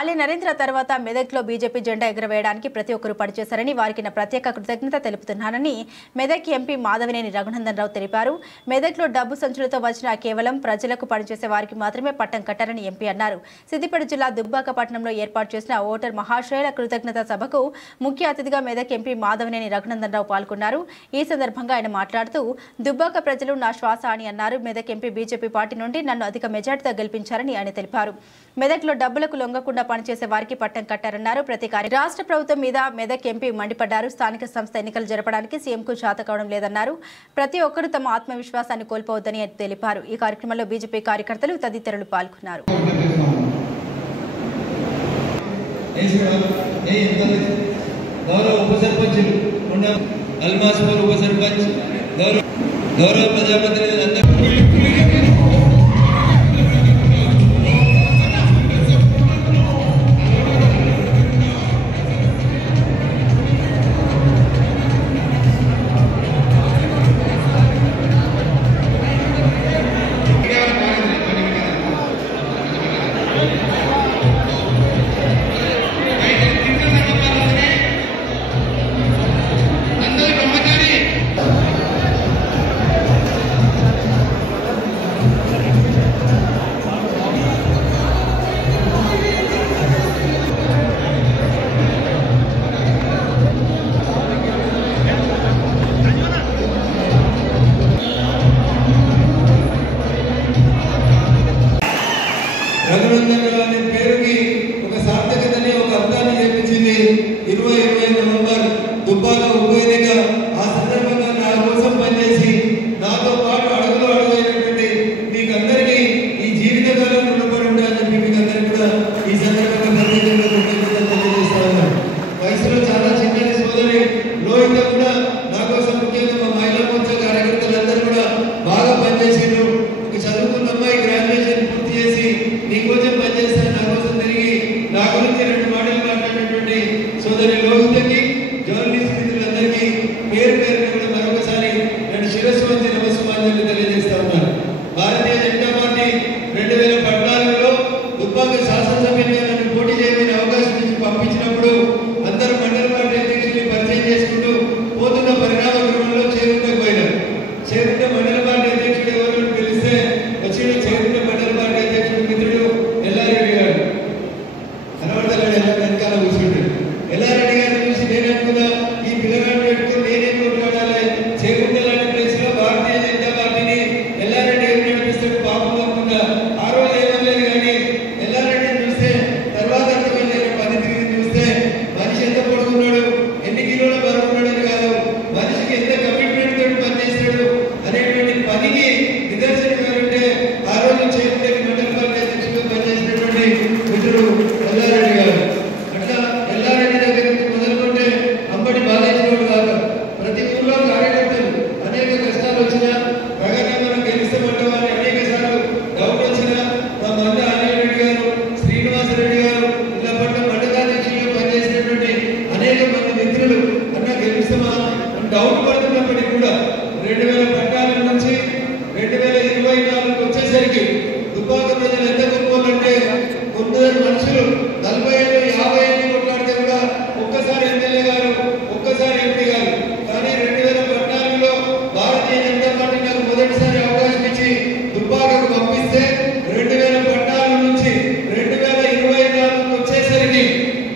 ఆలయ నరేంద్ర తర్వాత మెదక్లో బీజేపీ జెండా ఎగురవేయడానికి ప్రతి ఒక్కరూ పనిచేశారని వారికి నా ప్రత్యేక కృతజ్ఞత తెలుపుతున్నానని మెదక్ ఎంపీ మాధవినేని రఘునందన్ రావు తెలిపారు. మెదక్లో డబ్బు సంచులతో వచ్చిన కేవలం ప్రజలకు పనిచేసే వారికి మాత్రమే పట్టం కట్టారని ఎంపీ అన్నారు. సిద్దిపేట జిల్లా దుబ్బాక పట్టణంలో ఏర్పాటు చేసిన ఓటర్ మహాశయుల కృతజ్ఞత సభకు ముఖ్య అతిథిగా మెదక్ ఎంపీ మాధవినేని రఘునందన్ రావు పాల్గొన్నారు. ఈ సందర్భంగా ఆయన మాట్లాడుతూ దుబ్బాక ప్రజలు నా శ్వాస అని అన్నారు. మెదక్ ఎంపీ బీజేపీ పార్టీ నుండి నన్ను అధిక మెజార్టీతో గెలిపించారని ఆయన తెలిపారు. మెదక్లో డబ్బులకు లొంగకుండా పనిచేసే వారికి పట్టం కట్టారన్నారు. రాష్ట్ర ప్రభుత్వం మీద మెదక్ ఎంపీ మండిపడ్డారు. స్థానిక సంస్థ ఎన్నికలు జరపడానికి సీఎంకు చేత కావడం లేదన్నారు. ప్రతి ఒక్కరూ తమ ఆత్మవిశ్వాసాన్ని కోల్పోవద్దని తెలిపారు. ఈ కార్యక్రమంలో బీజేపీ కార్యకర్తలు తదితరులు పాల్గొన్నారు. రఘునందన్ రావు అనే పేరుకి ఒక సార్థకతని ఒక అర్థాన్ని చేపించింది 2020 నవంబర్ దుబ్బాక ఉప ఎన్నిక. ఆ సందర్భంగా నా కోసం పనిచేసి నాతో పాటు అడుగులో అడుగైనటువంటి మీకు అందరికీ ఈ జీవితకాలం రుణపడి ఉంటాయని చెప్పి మీకు అందరికీ కూడా ఈ సందర్భంగా ప్రత్యేకంగా కృతజ్ఞతలు తెలియజేస్తా ఉన్నాను. వయసులో చాలా చిన్నది సోదరి లోహిత కూడా నా కోసం ముఖ్యంగా మా మహిళా మోర్చా కార్యకర్తలందరూ కూడా బాగా పనిచేసారు. ఒక చదువుకున్న అమ్మాయి గ్రాడ్యుయేషన్ పూర్తి చేసి నీకోసం పనిచేస్తాను నా కోసం తిరిగి నా గురించి 2 మాటలు మాట్లాడినటువంటి సోదరి లోహితకి జర్నలిస్ట్ మిత్రులందరికీ పేరు పేరున కూడా మరొకసారి నేను శిరస్సు వంచి నమస్కారాలు తెలియజేస్తా ఉన్నాను. భారతీయ జనతా పార్టీ 2014లో దుబ్బాక శాసనసభ్యునిగా నన్ను పోటీ చేయమని అవకాశం ఇచ్చి పంపించినప్పుడు అందరూ మండల పార్టీ అధ్యక్షుడిని పరిచయం చేసుకుంటూ పోతున్న పరిణామ క్రమంలో చేరుకుంటపోయినారు. చేరుకుంట మండల పార్టీ అధ్యక్షుడు ఎవరు పిలిస్తే వచ్చిన చేరుకుంట మండల పార్టీ అధ్యక్షుడు మిత్రుడు ఎల్లారెడ్డి గారు కనబడతాడు. ఎలా వెనకాల కూర్చుంటాడు. ఎల్లారెడ్డి గారిని చూసి నేను అనుకున్నా ఈ పిల్లగాడు పెట్టుకుని నేనేం కొట్లాడాలి, చేరుకుంట లాంటి ప్లేస్ లో భారతీయ జనతా పార్టీని ఎల్లారెడ్డి గారు నడిపిస్తాడు పాపం అనుకున్నా. ఆ రోజు ఏమలేదు కానీ ఎల్లారెడ్డిని చూస్తే తర్వాత అర్థమైంది. పని తిరిగి చూస్తే మనిషి ఎంత పొడుగున్నాడు, ఎన్ని కిలోల బరువు ఉన్నాడని కాదు, మనిషికి ఎంత కమిట్మెంట్ తోటి పనిచేస్తాడు అనేటువంటి పనికి నిదర్శనం ఎవరంటే ఆ రోజు చేరుకుంటే మండల పార్టీ అధ్యక్షుడిగా పనిచేసినటువంటి మిత్రుడు ఎల్లారెడ్డి గారు. అట్లా ఎల్లారెడ్డి దగ్గర నుంచి మొదలుకుంటే అంబడి బాలేశ్వరుడు కాదు. ప్రతి ఊళ్ళో కార్యకర్తలు అనేక కష్టాలు వచ్చినా ప్రగతి మనం గెలుస్తామంటే వారిని అనేక సార్లు డౌట్ వచ్చినా మా మంద అనిల్ గారు, శ్రీనివాసరెడ్డి గారు ఇలా పట్ల మండలాధ్యక్షులుగా పనిచేసినటువంటి అనేక మంది మిత్రులు అన్న గెలుస్తామా డౌట్ పడుతున్నప్పటికీ కూడా 2014 నుంచి 2024 వచ్చేసరికి దుబ్బాక ప్రజలు ఎంత గొప్పలంటే కొందరు మనుషులు 40 ఏళ్ళు 50 ఏళ్ళు కొట్లాడితే కూడా ఒక్కసారి ఎమ్మెల్యే గారు, ఒక్కసారి ఎంపీ గారు. కానీ 2014లో భారతీయ జనతా పార్టీ నాకు మొదటిసారి అవకాశం ఇచ్చి దుబ్బాకకు పంపిస్తే 2014 నుంచి 2024 వచ్చేసరికి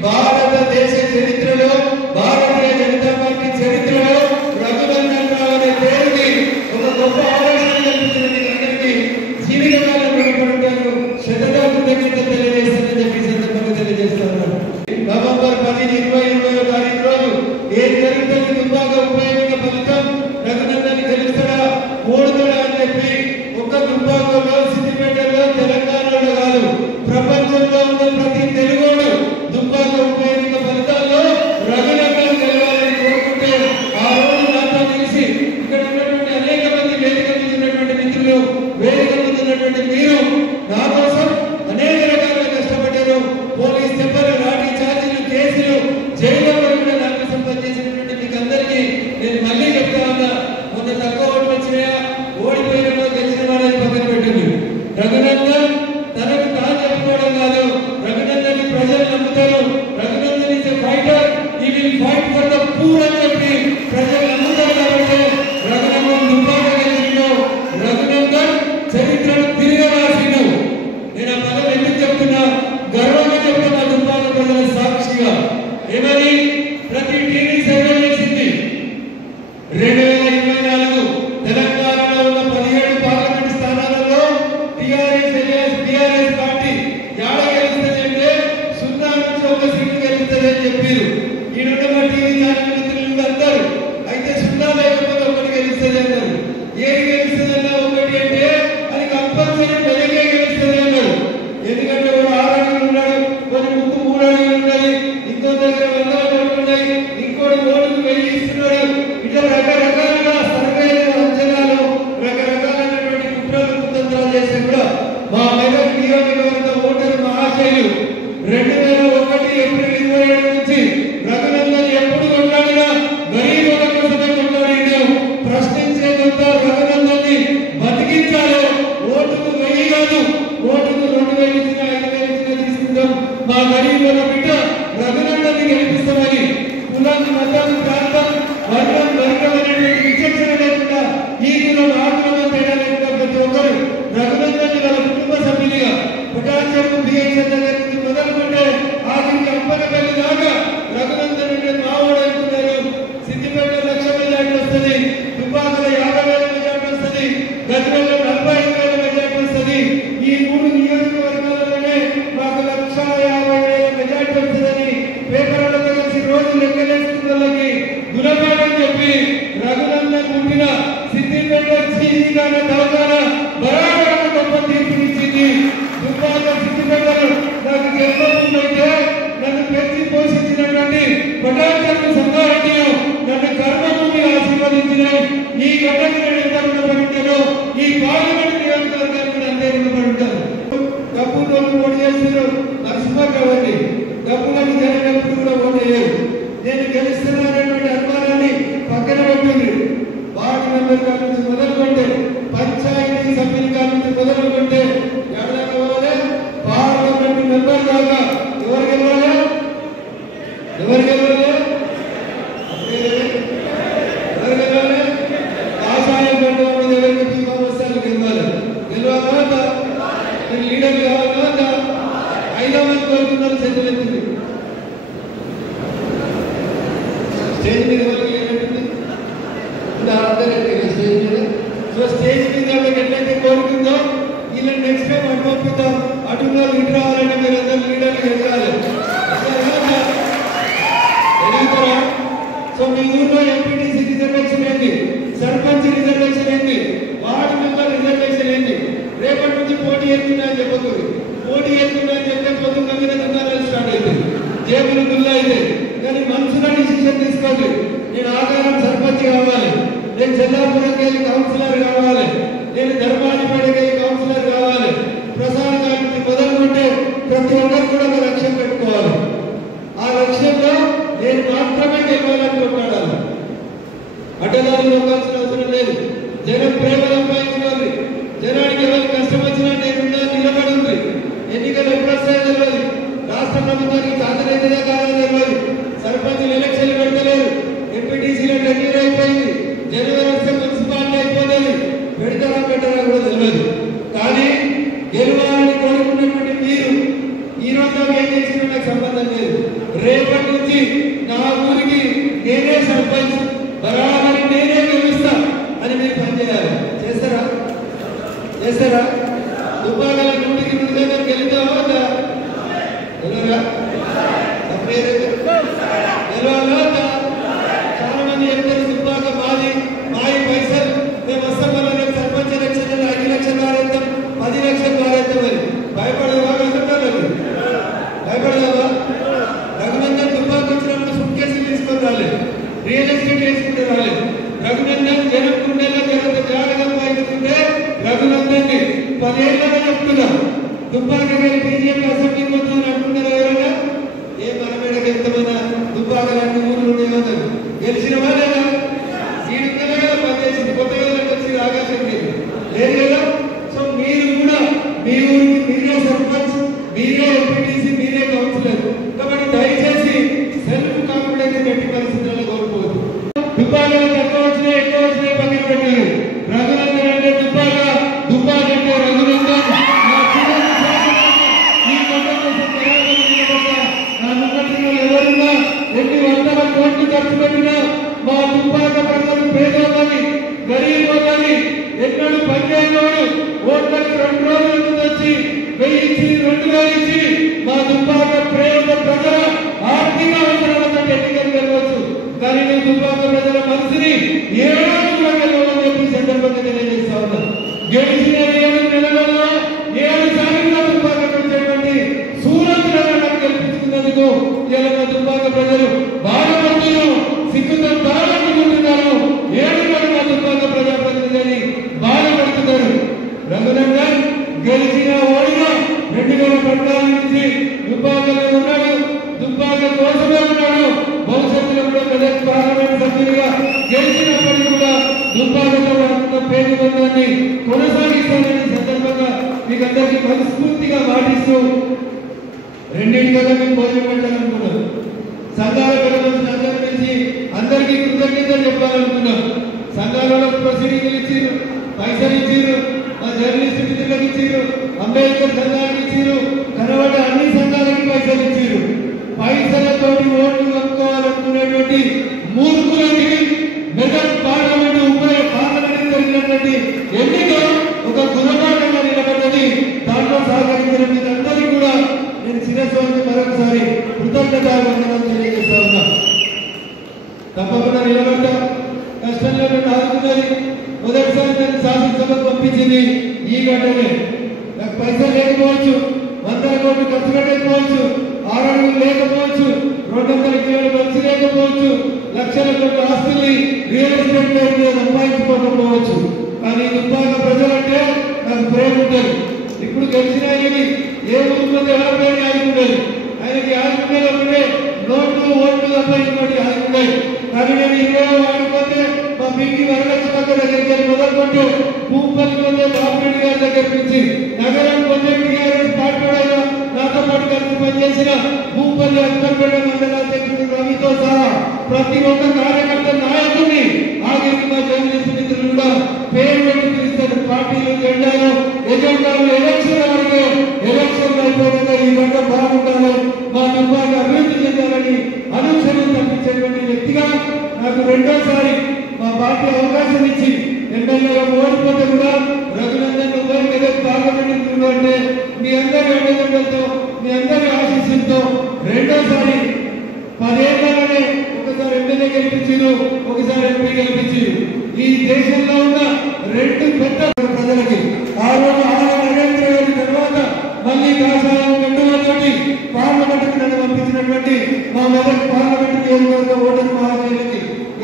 భారతదేశ చరిత్రలో భారతీయ జనతా పార్టీ చరిత్రలో రఘునందన్ రావు అనే పేరుకి ఒక గొప్ప అవకాశం కల్పించిన అందరికీ జీవితకాలం రుణపడుతాను. శతగా కృతజ్ఞతలు తెలియజేస్తానని చెప్పి సందర్భంగా తెలియజేస్తా ఉన్నాను. నవంబర్ 10, 2021 తారీఖు రోజు ఏం జరుగుతుంది దుబ్బాక ఉప ఎన్నిక ఫలితం రఘునందన్ గెలుస్తాడా ఓడుతాడా అని చెప్పి ఒక్క దుబ్బాకలో, సిద్దిపేటలో, తెలంగాణలో కాదు ప్రపంచంలో ఉన్న ప్రతి తెలుగోడు దుబ్బాక ఉప ఎన్నిక ఫలితాల్లో రఘునందన్ గెలవాలని కోరుకుంటే ఆ రోజు నాతో కలిసి ఇక్కడ ఉన్నటువంటి అనేక మంది వేదిక మీద ఉన్నటువంటి మిత్రులు, వేదిక మీద ఉన్నటువంటి మీరు నా కోసం అనేక రకాలుగా కష్టపడ్డారు. పోలీస్ దెబ్బలు, లాఠీ చార్జీలు, కేసులు, జైల్లో కూడా నా కోసం పనిచేసినటువంటి మీకు అందరికీ నేను మళ్ళీ చెప్తా ఉన్నా. మొన్న తక్కువ ఓట్లు వచ్చినాయా, ఓడిపోయినా గెలిచిన వాళ్ళని పక్కన పెట్టండి. రఘునందన్ తనకు తాను చెప్పుకోవడం కాదు, రఘునందన్ ప్రజలు ప్రజలు నమ్ముతారు కాబట్టి రఘునందన్ దుబ్బాక గెలిచిండు. రఘునందన్ చరిత్రను తిరిగి రాసిండు. నేను ఆ పదం ఎందుకు చెప్తున్నా, గర్వంగా చెప్తున్నా దుబ్బాక ప్రజల సాక్షిగా. ఏమని ప్రతి టీవీ సర్వే చేసింది 2024 తెలంగాణలో ఉన్న 17 పార్లమెంట్ స్థానాలలో టీఆర్ఎస్ పార్టీ యాడ గెలుస్తుందంటే 0 నుంచి 1 సీటు గెలుస్తుందని చెప్పారు. ఈడున్న టీవీ ఛానల్ మిత్రులు అందరూ అయితే 0 లేకపోతే 1 గెలుస్తుంది అన్నారు. ఏది గెలుస్తుందన్నా 1 అంటే అది కంపల్సరీ మెదకే గెలుస్తుంది అన్నారు. ఎందుకంటే ఒక 6 అడుగులు ఉన్నాడు, కొన్ని ముక్కు 3 అడుగులు ఉన్నాయి, ఇంకో దగ్గర 100 కోట్లు ఉన్నాయి, ఇంకోటి ఓటుకు 1000 ఇస్తున్నాడు. ఇట్లా రకరకాలుగా సర్వేలు అంచనాలు రకరకాలైనటువంటి కుట్రలు కుతంత్రాలు చేస్తే కూడా మా మెదక్ నియోజకవర్గ ఓటరు మహాశయులు 2001 ఏప్రిల్ 27 నుంచి రఘునందన్ ఎప్పుడు కొట్లాడినా గరీబుల కోసమే కొట్లాడిండు. ప్రశ్నించే కొంత రఘునందన్ని బతికించాలి. ఓటుకు 1000 కాదు, ఓటుకు 2000 ఇచ్చినా 5000 ఇచ్చినా తీసుకుంటాం. మా గరీబుల బిడ్డ రఘునందన్ని గెలిపిస్తామని కులం మతం ప్రాంతం వర్గం అనేటువంటి విచక్షణ లేకుండా ఈ కులం ఆ కులం తేడా లేకుండా ప్రతి ఒక్కరు రఘునందన్ని వాళ్ళ కుటుంబ సభ్యులుగా పుటాచర్కు బిహెచ్ఎల్ దగ్గర నుంచి మొదలుకుంటే ఆఖరికి అప్పనపల్లి దాకా రఘునందన్ అంటే మావోడు అంటున్నారు. సిద్దిపేట 1,00,000 మెజార్టీ వస్తుంది, దుబ్బాకలో 50,000 మెజార్టీ వస్తుంది, గజ్వేల్లో 45,000 మెజార్టీ వస్తుంది. ఈ 3 నియోజకవర్గాలలోనే మాకు 1,50,000 మెజార్టీ వస్తుందని పేపర్లలో కలిసి రోజు లెక్కలేసుకున్న వాళ్ళకి గుణపాఠం చెప్పి రఘునందన్ పుట్టిన సిద్దిపేట శ్రీగాన దవాఖాన బరాబర్ గొప్ప తీర్పునిచ్చింది. దుబ్బాక సిద్దిపేటలో నాకు జన్మభూమైతే నన్ను పెంచి పోషించినటువంటి పటాచర్కు సంగారెడ్డిలో నన్ను కర్మభూమి ఆశీర్వదించినాయి. ఈ గడ్డకు నేను ఎంత రుణపడుతానో ఈ పార్లమెంట్ నియోజకవర్గానికి కూడా అంతే రుణపడుతాను. డబ్బుతో ఓటు చేస్తున్నారు నరసింహరావు, డబ్బులకు జరిగినప్పుడు కూడా ఓటు వేయరు. నేను గెలుస్తున్నానటువంటి అనుమానాన్ని పక్కన పెట్టింది. వార్డు మెంబర్ కాడ నుంచి మొదలుకుంటే పంచాయతీ సభ్యుల కాడ నుంచి మొదలుకుంటే ఎవరికి ఇవ్వాలి, పార్లమెంట్ మెంబర్ దాకా ఎవరికి ఇవ్వాలి, ఎవరికి ఇవ్వాలి, ఎవరికి ఇవ్వాలి, ఆశాయం పడ్డ ఎవరికి బీమా వస్తానికి ఇవ్వాలి. గెలవాలా నేను లీడర్ కావాలా 5 మంది కోరుకున్నారు చేతులు ఎత్తుంది. స్టేజ్ మీద వాళ్ళకి ఏమంటుంది స్టేజ్ మీద. సో స్టేజ్ మీద వాళ్ళకి ఎట్లయితే కోరుకుందో ఇలా నెక్స్ట్ టైం అటు పంపిద్దాం, అటులో ఇటు రావాలంటే మీరు అందరూ లీడర్లు ఎదగాలి. ఎదుగుతారా? సో మీ ఊళ్ళో ఎంపీటీసీ రిజర్వేషన్ ఏంటి, సర్పంచ్ రిజర్వేషన్ ఏంటి, వార్డు మెంబర్ రిజర్వేషన్ ఏంటి? రేపటి నుంచి పోటీ ఎత్తున్నా అని చెప్పకూడదు. పోటీ ఎత్తున్నా అని చెప్తే పొద్దున్న మీద దుకాణాలు స్టార్ట్ అవుతాయి, జేబులు గుల్ల అవుతాయి. కానీ మనసులో డిసిషన్ తీసుకోండి. నేను ఆకారం సర్పంచ్ కావాలి, నేను చెల్లాపురంకి వెళ్ళి కౌన్సిలర్ కావాలి, నేను ధర్మాధిపేటకి వెళ్ళి కౌన్సిలర్ కావాలి. ప్రసాద్ గారికి మొదలుకుంటే ప్రతి ఒక్కరు కూడా ఒక లక్ష్యం పెట్టుకోవాలి. ఆ లక్ష్యంలో నేను మాత్రమే గెలవాలని కొట్లాడాలి. అడ్డదారులు నొక్కాల్సిన అవసరం లేదు. జనం ప్రేమ సంపాదించుకోవాలి. జనానికి ఎవరికి కష్టం వచ్చినా నేనున్నా నిలబడి ఉంది. ఎన్నికలు ఎప్పుడు వస్తాయో తెలియదు, రాష్ట్ర ప్రభుత్వానికి సాధనైతే కాదని తెలియదు. సర్పంచులు ఎలక్షన్లు పెడతలేరు, ఎంపీటీసీలో టెన్యూర్ అయిపోయింది, జనవరి వస్తే మున్సిపాలిటీ అయిపోతుంది. పెడతారా పెట్టారా కూడా తెలియదు. కానీ గెలవాలని కోరుకున్నటువంటి మీరు ఈ రోజు ఏం చేసినా నాకు సంబంధం లేదు. రేపటి నుంచి నా ఊరికి నేనే సర్పంచ్, బరాబరి నేనే గెలుస్తా అని మీరు పనిచేయాలి. చేస్తారా? చేస్తారా? దుబ్బాకల 100కి 100 గెలుతావా? గెలవరా? గెలవాలా? చాలా మంది చెప్తారు దుబ్బాక మాది, మాయి పైసలు మేము వస్తాం, వల్ల సర్పంచ్ ఎలక్షన్లో 5 లక్షలు వారేద్దాం, 10 లక్షలు వారేద్దాం అని భయపడేవా? వెళ్తుంటారు భయపడదావా? రఘునందన్ దుబ్బాక వచ్చినప్పుడు ఫుడ్ కేసులు తీసుకొని రాలేదు, రియల్ ఎస్టేట్ వేసుకుంటే రాలేదు. రఘునందన్ జనం గుండెల్లో జనంత జాగ్రత్త వహిస్తుంటే రఘునందన్ని 10 ఏళ్ళగా చెప్తున్నా. దుబ్బాక గారి బీజేపీ అసెంబ్లీ కోసం అంటున్నారు ఎవరైనా? ఏ మనమేడకి ఎంతమంది దుబ్బాక లాంటి ఊళ్ళు ఉండేవారు గెలిచిన వాళ్ళేనా? ఈడుకనే కదా పనిచేసింది, కొత్తగా వచ్చి ఆకాశం లేదు లేదు కదా. సో మీరు కూడా మీ ఊరికి మీరే సర్పంచ్, మీరే ఎంపీటీసీ, మీరే కౌన్సిలర్. కాబట్టి దయచేసి సెల్ఫ్ కాన్ఫిడెన్స్ గట్టి పరిస్థితుల్లో కోల్పోవద్దు. దుబ్బాకలు తక్కువ వచ్చినాయి ఎక్కువ వచ్చినాయి పక్కన పెట్టారు. రఘునందన్ అంటే దుబ్బాక, దుబ్బాక అంటే రఘునందన్. ఎవరున్నా ఎన్ని వందల కోట్లు ఖర్చు పెట్టినా మా దుబ్బాక ప్రజలు పేదోళ్ళని గరీబోళ్ళని ఎన్నడూ పనిచేయనోడు ఓట్లకు 2 రోజుల ముందు వచ్చి 1000 ఇచ్చి 2000 ఇచ్చి మా దుబ్బాక ప్రేమ ప్రజల ఆర్థిక అవసరాలతో ఎన్నికలు గెలవచ్చు. కానీ నేను దుబ్బాక ప్రజల మనసుని ఏడాది కూడా గెలవాలని చెప్పి సందర్భంగా తెలియజేస్తా ఉన్నా. గెలిచిన 7 నెలలలో 7 సార్లు దుబ్బాక వచ్చేటువంటి సూరత్ నగరాన్ని గెలిపించుకున్నందుకు ఇలా మా దుబ్బాక ప్రజలు బాధపడుతున్నారు, సిగ్గుతో బాధపడుకుంటున్నారు. 7 నెలలు మా దుబ్బాక ప్రజాప్రతినిధులని బాధపడుతున్నారు. రఘునందన్ గెలిచిన ఓడిగా 2014 నుంచి దుబ్బాకలో ఉన్నాడు, దుబ్బాక కోసమే ఉన్నాడు. భవిష్యత్తులో కూడా మెదక్ పార్లమెంట్ సభ్యులుగా గెలిచినప్పటికీ కూడా దుబ్బాకలో ఉన్న పేదరికాన్ని కొనసాగిస్తానని సందర్భంగా మీకు అందరికీ మనస్ఫూర్తిగా మాటిస్తూ రెండింటిగా మేము భోజనం పెట్టాలనుకున్నాం. సంఘాల అందరి నుంచి అందరికీ కృతజ్ఞతలు చెప్పాలనుకున్నాం. సంఘాలలో ప్రొసీడింగ్లు ఇచ్చిరు, పైసలు ఇచ్చిరు, మా జర్నలిస్ట్ మిత్రులకు ఇచ్చిరు, అంబేద్కర్ సంఘానికి ఇచ్చిరు, కనబడ్డ అన్ని సంఘాలకి పైసలు ఇచ్చిరు. పైసలతోటి ఓట్లు కొనుక్కోవాలనుకునేటువంటి మూర్ఖులకి మెదక్ పార్లమెంట్ ఉభయ పార్లమెంట్ జరిగినటువంటి ఎన్నిక ఒక గుణపాఠంగా నిలబడ్డది. దాంట్లో సహకరించిన అందరికీ కూడా నేను శిరస్సు మరొకసారి కృతజ్ఞతావందనాలు తెలియజేస్తా ఉన్నా. తప్పకుండా నిలబడ్డా, కష్టంలో ఆదుకున్నది. మొదటిసారి నన్ను శాసనసభకు పంపించింది ఈ గంటనే. నాకు పైసలు లేకపోవచ్చు, 100 కోట్లు ఖర్చు పెట్టకపోవచ్చు, 6 అడుగులు లేకపోవచ్చు, 200 కిలోల మంచి లేకపోవచ్చు, లక్షల కోట్ల ఆస్తుల్ని రియల్ ఎస్టేట్ మీద సంపాదించుకోకపోవచ్చు. కానీ దుబ్బాక ప్రజలంటే నాకు ప్రేమ ఉంటుంది. ఇప్పుడు గెలిచిన ఏ ఊరిలో ఎవరిపైన ఆదుకుంటారు, ఆయనకి ఆదుకునేది ఒకటే నోట్లు ఓట్లు తప్ప ఇంకోటి ఆదుకున్నాయి. కానీ నేను ఇవే ఆడుకుంటే మా మీకు వరలక్ష్మక్క దగ్గరికి వెళ్ళి మొదలుకుంటూ భూపల్లి కొంటే బాబురెడ్డి గారి దగ్గర నుంచి నగరం కొంటే టీఆర్ఎస్ పార్టీ నాతో పాటు కలిసి పనిచేసిన భూపల్లి అక్కర్పేట మండలాధ్యక్షుడు రవితో సహా ప్రతి ఒక్క కార్యకర్త నాయకుడిని ఆఖరికి మా జర్నలిస్ట్ మిత్రులు కూడా పేరు పెట్టి పిలుస్తారు. పార్టీలు జెండాలు ఎజెండాలు ఎలక్షన్ వరకు ఎలక్షన్ అయిపోయినాక ఈ గంట బాగుండాలి, మా దుబ్బాక అభివృద్ధి చెందాలని అనుక్షణం తప్పించేటువంటి వ్యక్తిగా నాకు రెండోసారి మా పార్టీ అవకాశం ఇచ్చి ఎమ్మెల్యేగా ఓడిపోతే కూడా రఘునందన్ మెదక్ పార్లమెంట్ అంటే మీ అందరి అండదండలతో మీ అందరి ఆశీస్సులతో రెండోసారి 10 ఏళ్లలోనే ఒకసారి ఎమ్మెల్యే గెలిపించారు, ఒకసారి ఎంపీ గెలిపించారు. ఈ దేశంలో ఉన్న 2 పెద్ద ప్రజలకి ఆ రోజు నరేంద్ర మోదీ తర్వాత మళ్ళీ కాషాయం గంటలతోటి పార్లమెంట్కి నన్ను పంపించినటువంటి మా మెదక్ పార్లమెంట్ నియోజకవర్గ ఓటర్ మహాశయులకి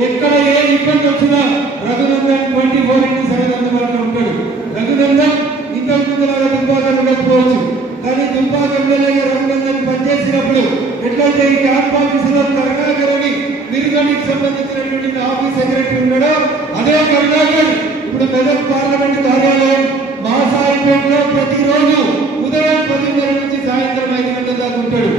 ఎక్కడ ఏ ఇబ్బంది వచ్చినా రఘునందన్ 24/7 అందుబాటులో ఉంటాడు. రఘునందన్ ఇంతకుముందు దుబ్బాక ఉండకపోవచ్చు, కానీ దుబ్బాక ఎమ్మెల్యేగా రఘునందన్ పనిచేసినప్పుడు ఎట్లయితే ఈ క్యాంప్ ఆఫీసులో కరుణాకర్ని తిరుగనికి సంబంధించినటువంటి ఆఫీస్ సెక్రటరీ ఉన్నాడో అదే కరుణాకర్ ఇప్పుడు మెదక్ పార్లమెంట్ కార్యాలయం మాసాయిపేటలో ప్రతిరోజు ఉదయం 10:30 నుంచి సాయంత్రం 5 గంటల దాకా ఉంటాడు.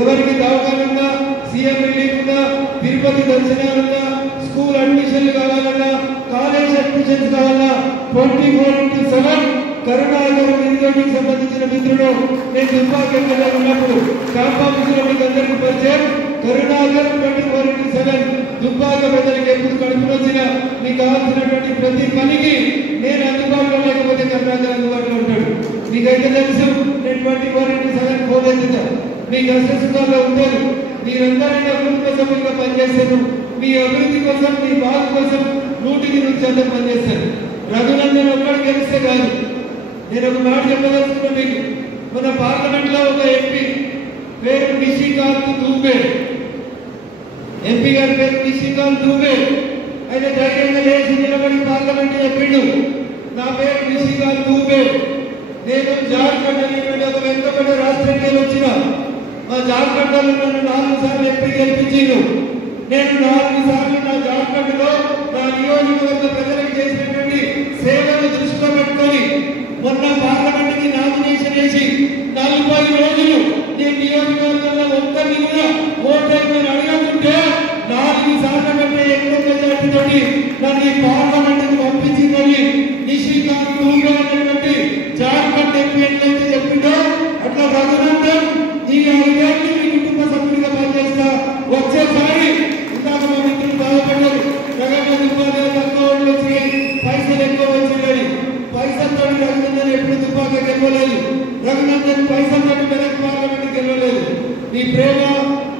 ఎవరికి దవాఖానున్నా, సీఎం రిలీఫ్ ఉన్నా, తిరుపతి దర్శనాలున్నా, స్కూల్ అడ్మిషన్లు కావాలన్నా, కాలేజ్ అడ్మిషన్స్ కావాలన్నా 24/7 కరుణాకర్ నిధులకు సంబంధించిన మిత్రుడు నేను దుబ్బాక ఎమ్మెల్యే ఉన్నప్పుడు క్యాంప్ ఆఫీసులో మీకు అందరికీ పరిచయం. కరుణాకర్ 24/7 దుబ్బాక ప్రజలకు ఎప్పుడు కడుపులు వచ్చినా మీకు కావాల్సినటువంటి ప్రతి పనికి నేను అందుబాటులో లేకపోతే కరుణాకర్ అందుబాటులో ఉంటాడు. మీకైతే తెలుసు నేను 24/7 ఫోన్ ఎత్తుతా. మీ కష్ట సుఖాల్లో ఉంటాను. మీరందరైనా కుటుంబ సభ్యులుగా పనిచేస్తాను. మీ అభివృద్ధి కోసం, మీ బాధ కోసం 100% పనిచేస్తాను. రఘునందన్ ఒక్కడు గెలిస్తే కాదు. నేను ఒక మాట చెప్పదలుచుకున్నా మీకు. మన పార్లమెంట్ లో ఒక ఎంపీ పేరు నిషికాంత్ దూబే, ఎంపీ గారి పేరు నిషికాంత్ దూబే. ఆయన ధైర్యంగా లేచి నిలబడి పార్లమెంట్ చెప్పిండు, నా పేరు నిషికాంత్ దూబే, నేను జార్ఖండ్ అనేటువంటి ఒక వెనుకబడ్డ రాష్ట్రానికి వచ్చిన మా జార్ఖండ్ లో నన్ను 4 సార్లు ఎంపీ గెలిపించారు. నేను 4 సార్లు నా జార్ఖండ్ లో నా నియోజకవర్గ ప్రజలకు చేసినటువంటి సేవలు దృష్టిలో పెట్టుకొని మొన్న పార్లమెంట్ కి నామినేషన్ వేసి 40 రోజులు నేను నియోజకవర్గంలో ఒక్కరిని కూడా ఓటేమని అడగకుంటే 4 సార్లు కంటే ఎక్కువ మెజార్టీ తోటి నన్ను పార్లమెంట్ పంపించిందని నిషికాంత్ దూరా అనేటువంటి జార్ఖండ్ ఎంపీ ఎట్లయితే చెప్పిందో అట్లా రఘునందన్ ఈ 5 ఏళ్ళు మీ కుటుంబ సభ్యుడిగా పనిచేస్తా. వచ్చేసారి ఇందాక మా మిత్రులు బాధపడ్డారు, జగన్ దుబ్బాక తక్కువ వచ్చి పైసలు ఎక్కువ వచ్చిందని. పైసలతో రఘునందన్ ఎప్పుడు దుబ్బాక గెలవలేదు. రఘునందన్ పైసలతో మెదక్ పార్లమెంట్ గెలవలేదు. మీ ప్రేమ,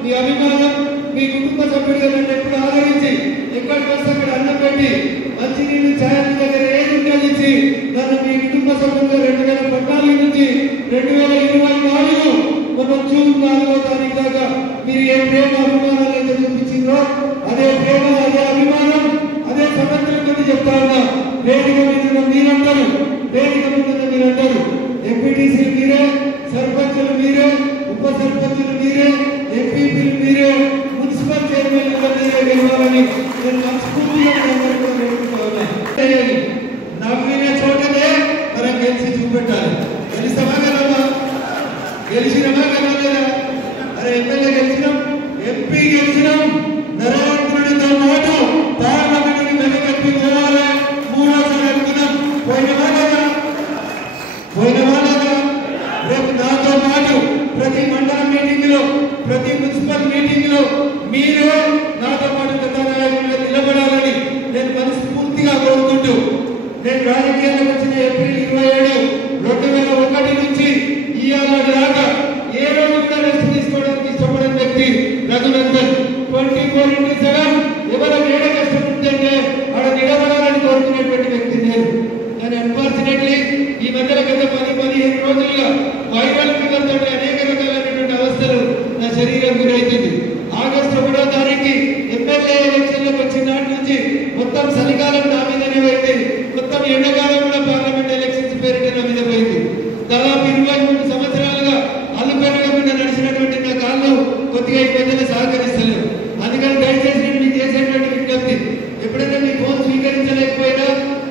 మీ అభిమానం, మీ కుటుంబ సభ్యుడిగా నన్ను ఎప్పుడు ఆదరించి ఎక్కడికి వస్తే అక్కడ అన్నం పెట్టి మంచి నీళ్ళు ఛాయల దగ్గర ఏది కలిసి నన్ను మీ కుటుంబ సభ్యులుగా 2014 నుంచి 2024 మనం జూన్ 4వ తారీఖు దాకా మీరు ఏ ప్రేమ అభిమానాలు అయితే చూపించిందో అదే ప్రేమ, అదే అభిమానం, అదే సమర్థనతో చెప్తా ఉన్నా. వేదిక మీద మీరంటారు, వేదిక మీద మీరంటారు, ఎంపీటీసీలు మీరే, సర్పంచులు మీరే, ఉప సర్పంచులు మీరే, ఎంపీపీలు మీరే, మున్సిపల్ చైర్మన్ మీరే గెలవాలని నేను మనస్ఫూర్తిగా నవ్విన చోటనే మనం గెలిచి చూపెట్టాలి. గెలిస్తామా కదమ్మా? గెలిచినమా కదలేదా? అరే ఎమ్మెల్యే గెలిచినాం, ఎంపీ గెలిచినాం, నరేంద్రుడితో పాటు పార్లమెంట్ మెదకెత్తి పోవాలి. 3సారి అనుకున్నాం, పోయినమా కదా? పోయినమా కదా? రేపు నాతో పాటు ప్రతి మండల మీటింగ్ లో, ప్రతి మున్సిపల్ మీటింగ్ లో మీరు నాతో పాటు కథానాయకులుగా నిలబడాలని నేను మనస్ఫూర్తిగా కోరుకుంటూ, నేను రాజకీయాలకు వచ్చిన ఏప్రిల్ 27, 2001 నుంచి ఇవాళ దాకా ఏ రోజు కూడా రెస్ట్ తీసుకోవడానికి ఇష్టపడని వ్యక్తి రఘునందన్. 24/7 ఎవరు ఏడ కష్టం ఉంటే ఆడ నిలబడాలని కోరుకునేటువంటి వ్యక్తి నేను. కానీ అన్ఫార్చునేట్లీ ఈ మధ్యలో గత 10-15 రోజులుగా వైరల్ ఫీవర్ తోటి అనేక రకాలైనటువంటి అవస్థలు నా శరీరం గురైతుంది. ఆగస్టు 1వ తారీఖు ఎమ్మెల్యే ఎలక్షన్లకు వచ్చిన నాటి నుంచి మొత్తం చలికాలం నా మీదనే పోయింది, మొత్తం ఎండాకాలం కూడా పార్లమెంట్ ఎలక్షన్స్ పేరిట నా మీద పోయింది. దాదాపు 23 సంవత్సరాలుగా అల్లుపెరుగా మీద నడిచినటువంటి నా కాళ్ళు కొద్దిగా ఈ మధ్యన సహకరిస్తలేవు. అందుకని దయచేసి నేను మీకు చేసేటువంటి విజ్ఞప్తి, ఎప్పుడైనా మీ ఫోన్ స్వీకరించలేకపోయినా,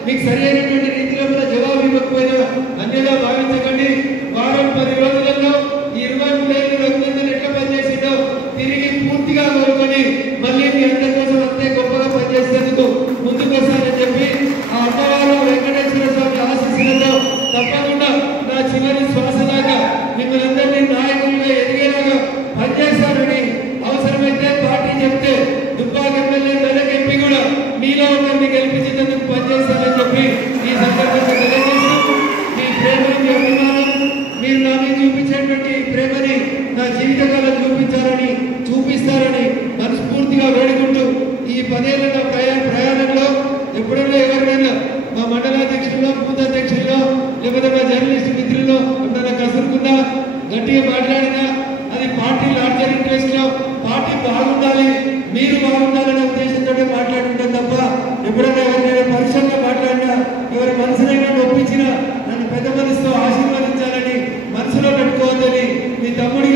మీకు సరైనటువంటి రీతిలో కూడా జవాబు ఇవ్వకపోయినా అన్యదా భావించకండి. వారం 10 రోజులలో ఈ 23 ఏళ్ళు రఘునందన్ ఎట్లా పనిచేసిందో తిరిగి పూర్తిగా కోరుకొని మళ్ళీ మీ అందరి కోసం అంతే గొప్పగా పనిచేసేందుకు ముందుకు వస్తానని చెప్పి ఆ అమ్మవారు వెంకటేశ్వర స్వామి ఆశీస్సులతో తప్పకుండా నా చివరి శ్వాస దాకా మిమ్మల్ని అందరినీ నాయకులుగా ఎదిగేలాగా పనిచేస్తానని, అవసరమైతే పార్టీ చెప్తే దుబ్బాక ఎమ్మెల్యే మెదక్ ఎంపీ కూడా మీలో ఒకరిని గెలిపించేందుకు పనిచేస్తానని చెప్పి ఈ సందర్భంగా తెలియజేస్తూ, మీ ప్రేమ, మీ అభిమానం, మీరు నా మీద చూపించేటువంటి ప్రేమని నా జీవితకాలం చూపిస్తారని మనస్ఫూర్తిగా వేడుకుంటూ, ఈ 10 ఏళ్ల నా ప్రయాణంలో ఎప్పుడైనా ఎవరినైనా మా మండలాధ్యక్షుల్లో, బూత్ అధ్యక్షుల్లో, లేకపోతే మా జర్నలిస్ట్ మిత్రుల్లో ఏమైనా కసురుకున్నా, గట్టిగా మాట్లాడినా అది పార్టీ లార్జర్ ఇంట్రెస్ట్ లో పార్టీ బాగుండాలి, మీరు బాగుండాలనే ఉద్దేశంతో మాట్లాడుకుంటాం తప్ప ఎప్పుడైనా ఎవరినైనా పరుషంగా మాట్లాడినా, ఎవరి మనసునైనా ఒప్పించినా నన్ను పెద్ద మనసుతో ఆశీర్వదించాలని మనసులో పెట్టుకోవద్దని మీ తమ్ముడి